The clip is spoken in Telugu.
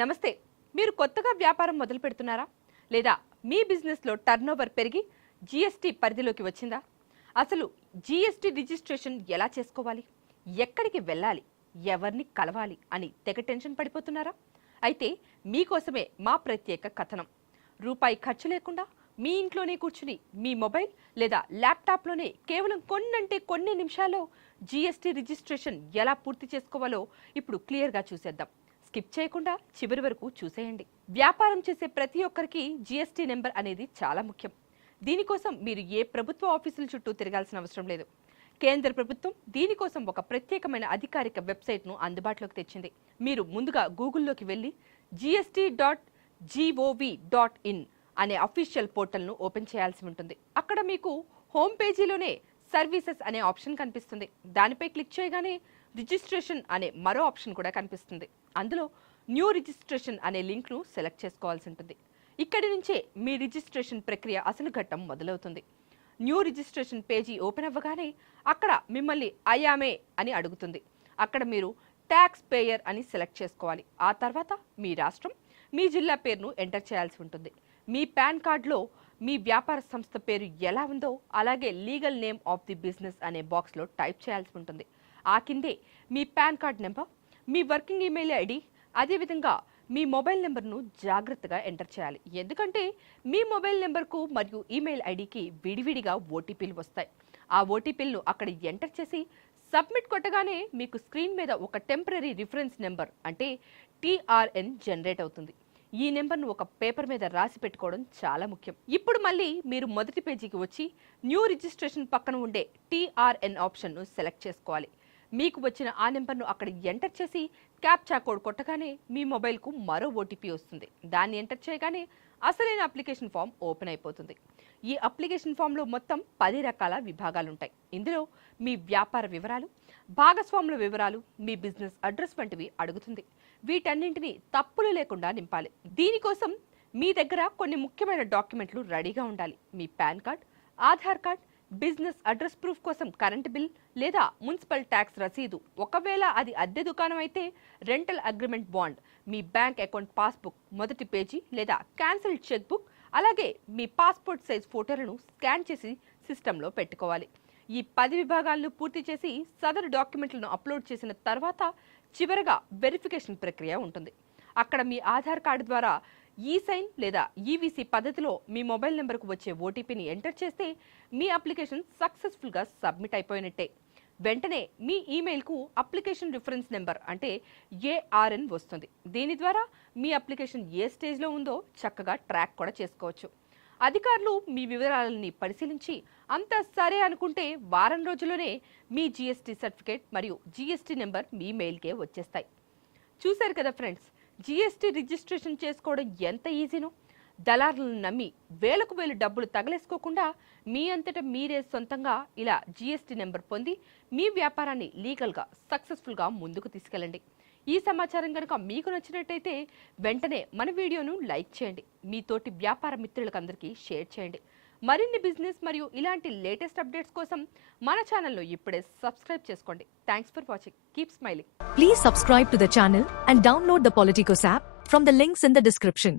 నమస్తే. మీరు కొత్తగా వ్యాపారం మొదలు పెడుతున్నారా? లేదా మీ బిజినెస్లో టర్నోవర్ పెరిగి జీఎస్టీ పరిధిలోకి వచ్చిందా? అసలు జీఎస్టీ రిజిస్ట్రేషన్ ఎలా చేసుకోవాలి? ఎక్కడికి వెళ్ళాలి? ఎవరిని కలవాలి అని తెగ టెన్షన్ పడిపోతున్నారా? అయితే మీకోసమే మా ప్రత్యేక కథనం. రూపాయి ఖర్చు లేకుండా మీ ఇంట్లోనే కూర్చుని మీ మొబైల్ లేదా ల్యాప్టాప్లోనే కేవలం కొన్ని నిమిషాల్లో జీఎస్టీ రిజిస్ట్రేషన్ ఎలా పూర్తి చేసుకోవాలో ఇప్పుడు క్లియర్గా చూసేద్దాం. స్కిప్ చేయకుండా చివరి వరకు చూసేయండి. వ్యాపారం చేసే ప్రతి ఒక్కరికి జీఎస్టీ నెంబర్ అనేది చాలా ముఖ్యం. దీనికోసం మీరు ఏ ప్రభుత్వ ఆఫీసుల చుట్టూ తిరగాల్సిన అవసరం లేదు. కేంద్ర ప్రభుత్వం దీనికోసం ఒక ప్రత్యేకమైన అధికారిక వెబ్సైట్ను అందుబాటులోకి తెచ్చింది. మీరు ముందుగా గూగుల్లోకి వెళ్ళి gst.gov.in అనే అఫీషియల్ పోర్టల్ను ఓపెన్ చేయాల్సి ఉంటుంది. అక్కడ మీకు హోమ్ పేజీలోనే సర్వీసెస్ అనే ఆప్షన్ కనిపిస్తుంది. దానిపై క్లిక్ చేయగానే రిజిస్ట్రేషన్ అనే మరో ఆప్షన్ కూడా కనిపిస్తుంది. అందులో న్యూ రిజిస్ట్రేషన్ అనే లింక్ను సెలెక్ట్ చేసుకోవాల్సి ఉంటుంది. ఇక్కడి నుంచే మీ రిజిస్ట్రేషన్ ప్రక్రియ అసలు ఘట్టం మొదలవుతుంది. న్యూ రిజిస్ట్రేషన్ పేజీ ఓపెన్ అవ్వగానే అక్కడ మిమ్మల్ని ఐఆమే అని అడుగుతుంది. అక్కడ మీరు ట్యాక్స్ పేయర్ అని సెలెక్ట్ చేసుకోవాలి. ఆ తర్వాత మీ రాష్ట్రం, మీ జిల్లా పేరును ఎంటర్ చేయాల్సి ఉంటుంది. మీ పాన్ కార్డులో మీ వ్యాపార సంస్థ పేరు ఎలా ఉందో అలాగే legal name of the business అనే బాక్స్లో టైప్ చేయాల్సి ఉంటుంది. ఆ కిందే మీ పాన్ కార్డ్ నెంబర్, మీ వర్కింగ్ ఈమెయిల్ ఐడి, అదేవిధంగా మీ మొబైల్ నెంబర్ను జాగ్రత్తగా ఎంటర్ చేయాలి. ఎందుకంటే మీ మొబైల్ నెంబర్కు మరియు ఈమెయిల్ ఐడికి విడివిడిగా ఓటీపీలు వస్తాయి. ఆ ఓటీపీలను అక్కడ ఎంటర్ చేసి సబ్మిట్ కొట్టగానే మీకు స్క్రీన్ మీద ఒక టెంపరరీ రిఫరెన్స్ నెంబర్ అంటే టీఆర్ఎన్ జనరేట్ అవుతుంది. ఈ నెంబర్ను ఒక పేపర్ మీద రాసి పెట్టుకోవడం చాలా ముఖ్యం. ఇప్పుడు మళ్ళీ మీరు మొదటి పేజీకి వచ్చి న్యూ రిజిస్ట్రేషన్ పక్కన ఉండే టీఆర్ఎన్ ఆప్షన్ను సెలెక్ట్ చేసుకోవాలి. మీకు వచ్చిన ఆ నెంబర్ను అక్కడ ఎంటర్ చేసి క్యాప్చా కోడ్ కొట్టగానే మీ మొబైల్కు మరో ఓటీపీ వస్తుంది. దాన్ని ఎంటర్ చేయగానే అసలైన అప్లికేషన్ ఫామ్ ఓపెన్ అయిపోతుంది. ఈ అప్లికేషన్ ఫామ్లో మొత్తం 10 రకాల విభాగాలు ఉంటాయి. ఇందులో మీ వ్యాపార వివరాలు, భాగస్వాముల వివరాలు, మీ బిజినెస్ అడ్రస్ వంటివి అడుగుతుంది. వీటన్నింటినీ తప్పులు లేకుండా నింపాలి. దీనికోసం మీ దగ్గర కొన్ని ముఖ్యమైన డాక్యుమెంట్లు రెడీగా ఉండాలి. మీ PAN card, Aadhaar card, business address proof కోసం కరెంట్ బిల్ లేదా మున్సిపల్ ట్యాక్స్ రసీదు, ఒకవేళ అది అద్దె దుకాణం అయితే రెంటల్ అగ్రిమెంట్ బాండ్, మీ బ్యాంక్ అకౌంట్ పాస్బుక్ మొదటి పేజీ లేదా క్యాన్సిల్డ్ చెక్ బుక్, అలాగే మీ పాస్పోర్ట్ సైజ్ ఫోటోలను స్కాన్ చేసి సిస్టంలో పెట్టుకోవాలి. ఈ 10 విభాగాలను పూర్తి చేసి సదరు డాక్యుమెంట్లను అప్లోడ్ చేసిన తర్వాత చివరగా వెరిఫికేషన్ ప్రక్రియ ఉంటుంది. అక్కడ మీ ఆధార్ కార్డు ద్వారా ఈ-సైన్ లేదా ఈవీసీ పద్ధతిలో మీ మొబైల్ నెంబర్కు వచ్చే ఓటీపీని ఎంటర్ చేస్తే మీ అప్లికేషన్ సక్సెస్ఫుల్గా సబ్మిట్ అయిపోయినట్టే. వెంటనే మీ ఈమెయిల్కు అప్లికేషన్ రిఫరెన్స్ నెంబర్ అంటే ఏఆర్ఎన్ వస్తుంది. దీని ద్వారా మీ అప్లికేషన్ ఏ స్టేజ్లో ఉందో చక్కగా ట్రాక్ కూడా చేసుకోవచ్చు. అధికారులు మీ వివరాలని పరిశీలించి అంతా సరే అనుకుంటే వారం రోజుల్లోనే మీ జీఎస్టీ సర్టిఫికేట్ మరియు జీఎస్టీ నెంబర్ మీ మెయిల్కే వచ్చేస్తాయి. చూశారు కదా ఫ్రెండ్స్, జీఎస్టీ రిజిస్ట్రేషన్ చేసుకోవడం ఎంత ఈజీనో. దళారులను నమ్మి వేలకు వేలు డబ్బులు తగలేసుకోకుండా మీ అంతటా మీరే సొంతంగా ఇలా జీఎస్టీ నెంబర్ పొంది మీ వ్యాపారాన్ని లీగల్గా సక్సెస్ఫుల్గా ముందుకు తీసుకెళ్ళండి. ఈ సమాచారం కనుక మీకు నచ్చినట్టయితే వెంటనే మన వీడియోను లైక్ చేయండి. మీ తోటి వ్యాపార మిత్రులకు అందరికీ షేర్ చేయండి. మరిన్ని బిజినెస్ మరియు ఇలాంటి లేటెస్ట్ అప్డేట్స్ కోసం మన ఛానల్ను ఇప్పుడే సబ్స్క్రైబ్ చేసుకోండి. Thanks for watching. Keep smiling. Please subscribe to the channel and download the Politicos app from the links in the description.